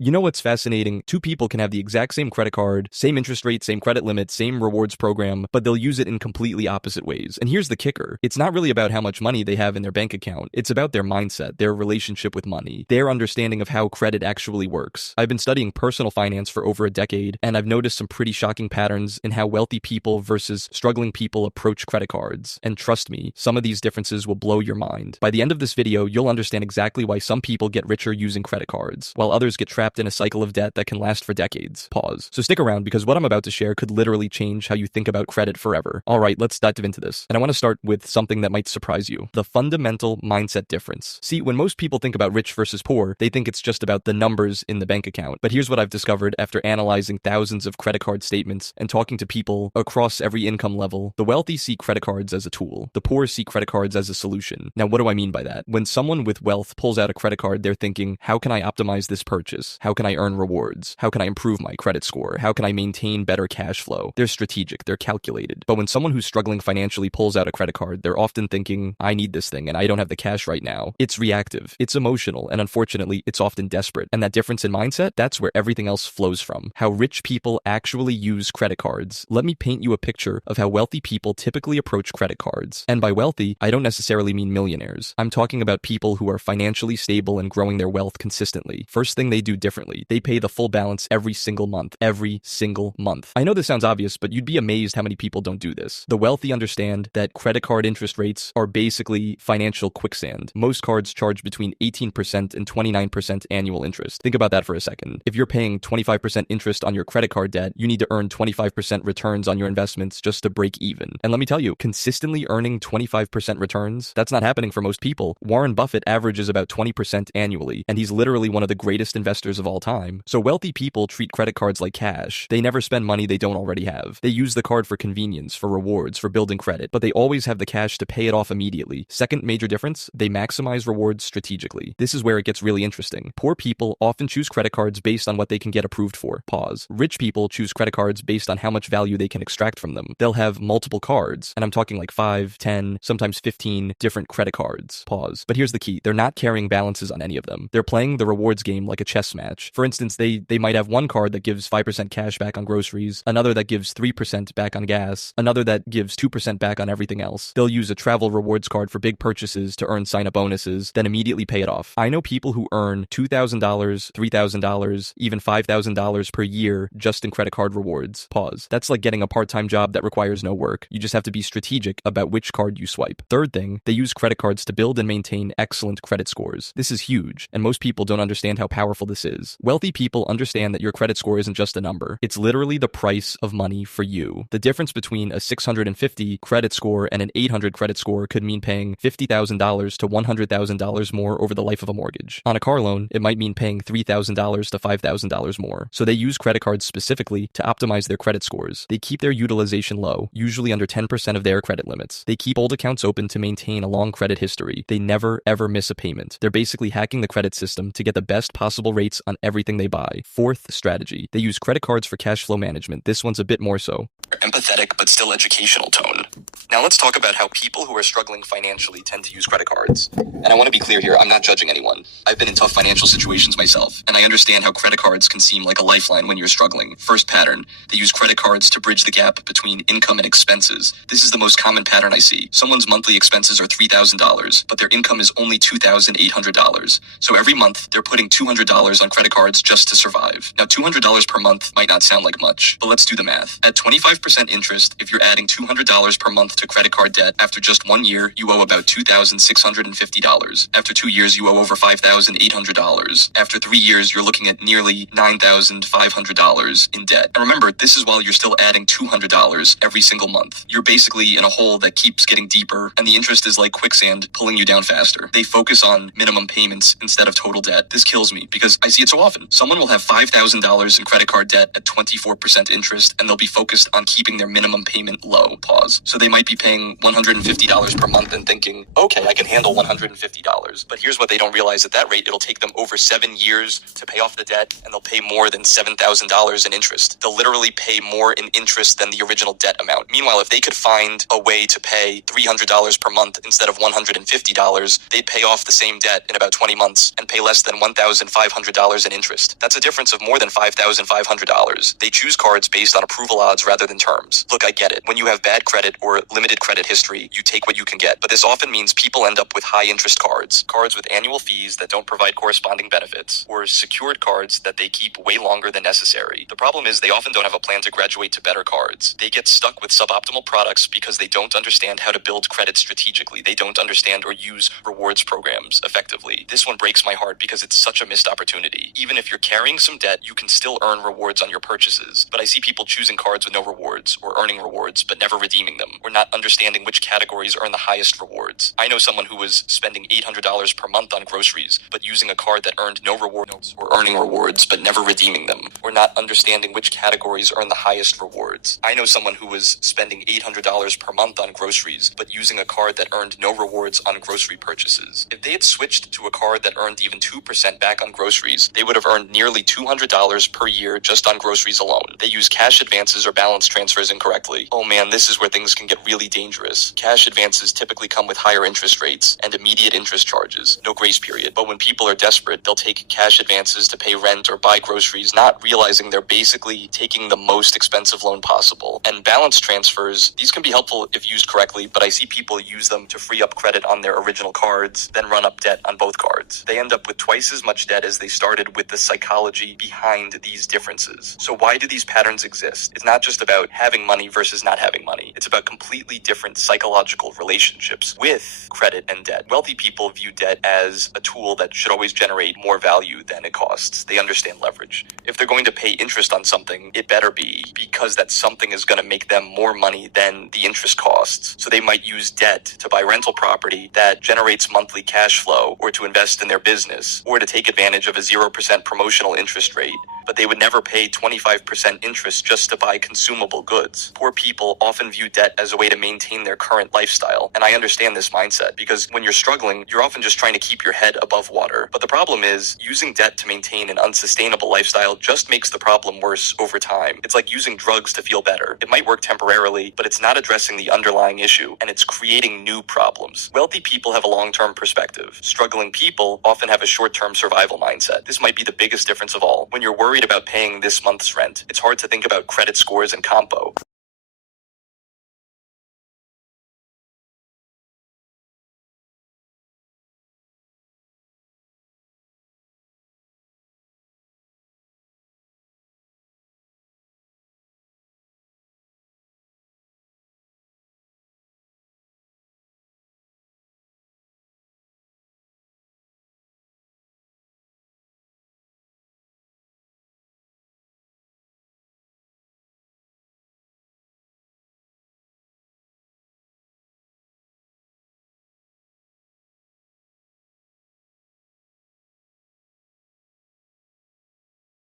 You know what's fascinating? Two people can have the exact same credit card, same interest rate, same credit limit, same rewards program, but they'll use it in completely opposite ways. And here's the kicker. It's not really about how much money they have in their bank account. It's about their mindset, their relationship with money, their understanding of how credit actually works. I've been studying personal finance for over a decade, and I've noticed some pretty shocking patterns in how wealthy people versus struggling people approach credit cards. And trust me, some of these differences will blow your mind. By the end of this video, you'll understand exactly why some people get richer using credit cards, while others get trapped in a cycle of debt that can last for decades. Pause. So stick around because what I'm about to share could literally change how you think about credit forever. All right, let's dive into this. And I want to start with something that might surprise you. The fundamental mindset difference. See, when most people think about rich versus poor, they think it's just about the numbers in the bank account. But here's what I've discovered after analyzing thousands of credit card statements and talking to people across every income level. The wealthy see credit cards as a tool. The poor see credit cards as a solution. Now, what do I mean by that? When someone with wealth pulls out a credit card, they're thinking, how can I optimize this purchase? How can I earn rewards? How can I improve my credit score? How can I maintain better cash flow? They're strategic, they're calculated. But when someone who's struggling financially pulls out a credit card, they're often thinking, I need this thing and I don't have the cash right now. It's reactive, it's emotional, and unfortunately, it's often desperate. And that difference in mindset, that's where everything else flows from. How rich people actually use credit cards. Let me paint you a picture of how wealthy people typically approach credit cards. And by wealthy, I don't necessarily mean millionaires. I'm talking about people who are financially stable and growing their wealth consistently. First thing they do differently, they pay the full balance every single month. Every single month. I know this sounds obvious, but you'd be amazed how many people don't do this. The wealthy understand that credit card interest rates are basically financial quicksand. Most cards charge between 18% and 29% annual interest. Think about that for a second. If you're paying 25% interest on your credit card debt, you need to earn 25% returns on your investments just to break even. And let me tell you, consistently earning 25% returns, that's not happening for most people. Warren Buffett averages about 20% annually, and he's literally one of the greatest investors of all time. So wealthy people treat credit cards like cash. They never spend money they don't already have. They use the card for convenience, for rewards, for building credit, but they always have the cash to pay it off immediately. Second major difference, they maximize rewards strategically. This is where it gets really interesting. Poor people often choose credit cards based on what they can get approved for. Pause. Rich people choose credit cards based on how much value they can extract from them. They'll have multiple cards, and I'm talking like 5, 10, sometimes 15 different credit cards. Pause. But here's the key. They're not carrying balances on any of them. They're playing the rewards game like a chess match. For instance, they might have one card that gives 5% cash back on groceries, another that gives 3% back on gas, another that gives 2% back on everything else. They'll use a travel rewards card for big purchases to earn sign-up bonuses, then immediately pay it off. I know people who earn $2,000, $3,000, even $5,000 per year just in credit card rewards. Pause. That's like getting a part-time job that requires no work. You just have to be strategic about which card you swipe. Third thing, they use credit cards to build and maintain excellent credit scores. This is huge, and most people don't understand how powerful this is. Wealthy people understand that your credit score isn't just a number. It's literally the price of money for you. The difference between a 650 credit score and an 800 credit score could mean paying $50,000 to $100,000 more over the life of a mortgage. On a car loan, it might mean paying $3,000 to $5,000 more. So they use credit cards specifically to optimize their credit scores. They keep their utilization low, usually under 10% of their credit limits. They keep old accounts open to maintain a long credit history. They never ever miss a payment. They're basically hacking the credit system to get the best possible rates on everything they buy. Fourth strategy, they use credit cards for cash flow management. This one's a bit more so. Empathetic but still educational tone. Now let's talk about how people who are struggling financially tend to use credit cards. And I want to be clear here, I'm not judging anyone. I've been in tough financial situations myself, and I understand how credit cards can seem like a lifeline when you're struggling. First pattern, they use credit cards to bridge the gap between income and expenses. This is the most common pattern I see. Someone's monthly expenses are $3,000, but their income is only $2,800. So every month, they're putting $200 on credit cards just to survive. Now, $200 per month might not sound like much, but let's do the math. At 25% interest, if you're adding $200 per month to credit card debt, after just 1 year, you owe about $2,650. After 2 years, you owe over $5,800. After 3 years, you're looking at nearly $9,500 in debt. And remember, this is while you're still adding $200 every single month. You're basically in a hole that keeps getting deeper, and the interest is like quicksand pulling you down faster. They focus on minimum payments instead of total debt. This kills me because I see it so often. Someone will have $5,000 in credit card debt at 24% interest, and they'll be focused on keeping their minimum payment low. Pause. So they might be paying $150 per month and thinking, okay, I can handle $150. But here's what they don't realize: at that rate, it'll take them over 7 years to pay off the debt, and they'll pay more than $7,000 in interest. They'll literally pay more in interest than the original debt amount. Meanwhile, if they could find a way to pay $300 per month instead of $150, they'd pay off the same debt in about 20 months and pay less than $1,500 $100 in interest. That's a difference of more than $5,500. They choose cards based on approval odds rather than terms. Look, I get it. When you have bad credit or limited credit history, you take what you can get. But this often means people end up with high interest cards, cards with annual fees that don't provide corresponding benefits, or secured cards that they keep way longer than necessary. The problem is they often don't have a plan to graduate to better cards. They get stuck with suboptimal products because they don't understand how to build credit strategically. They don't understand or use rewards programs effectively. This one breaks my heart because it's such a missed opportunity. Even if you're carrying some debt, you can still earn rewards on your purchases. But I see people choosing cards with no rewards, or earning rewards but never redeeming them, or not understanding which categories earn the highest rewards. I know someone who was spending $800 per month on groceries, but using a card that earned no rewards, or earning rewards but never redeeming them, or not understanding which categories earn the highest rewards. I know someone who was spending $800 per month on groceries, but using a card that earned no rewards on grocery purchases. If they had switched to a card that earned even 2% back on groceries, they would have earned nearly $200 per year just on groceries alone. They use cash advances or balance transfers incorrectly. Oh man, this is where things can get really dangerous. Cash advances typically come with higher interest rates and immediate interest charges, no grace period. But when people are desperate, they'll take cash advances to pay rent or buy groceries, not realizing they're basically taking the most expensive loan possible. And balance transfers, these can be helpful if used correctly, but I see people use them to free up credit on their original cards, then run up debt on both cards. They end up with twice as much debt as they started with. The psychology behind these differences. So why do these patterns exist? It's not just about having money versus not having money. It's about completely different psychological relationships with credit and debt. Wealthy people view debt as a tool that should always generate more value than it costs. They understand leverage. If they're going to pay interest on something, it better be because that something is going to make them more money than the interest costs. So they might use debt to buy rental property that generates monthly cash flow, or to invest in their business, or to take advantage of a 0% promotional interest rate. But they would never pay 25% interest just to buy consumable goods. Poor people often view debt as a way to maintain their current lifestyle. And I understand this mindset because when you're struggling, you're often just trying to keep your head above water. But the problem is using debt to maintain an unsustainable lifestyle just makes the problem worse over time. It's like using drugs to feel better. It might work temporarily, but it's not addressing the underlying issue, and it's creating new problems. Wealthy people have a long-term perspective. Struggling people often have a short-term survival mindset. This might be the biggest difference of all. When you're worried about paying this month's rent, it's hard to think about credit scores and compo.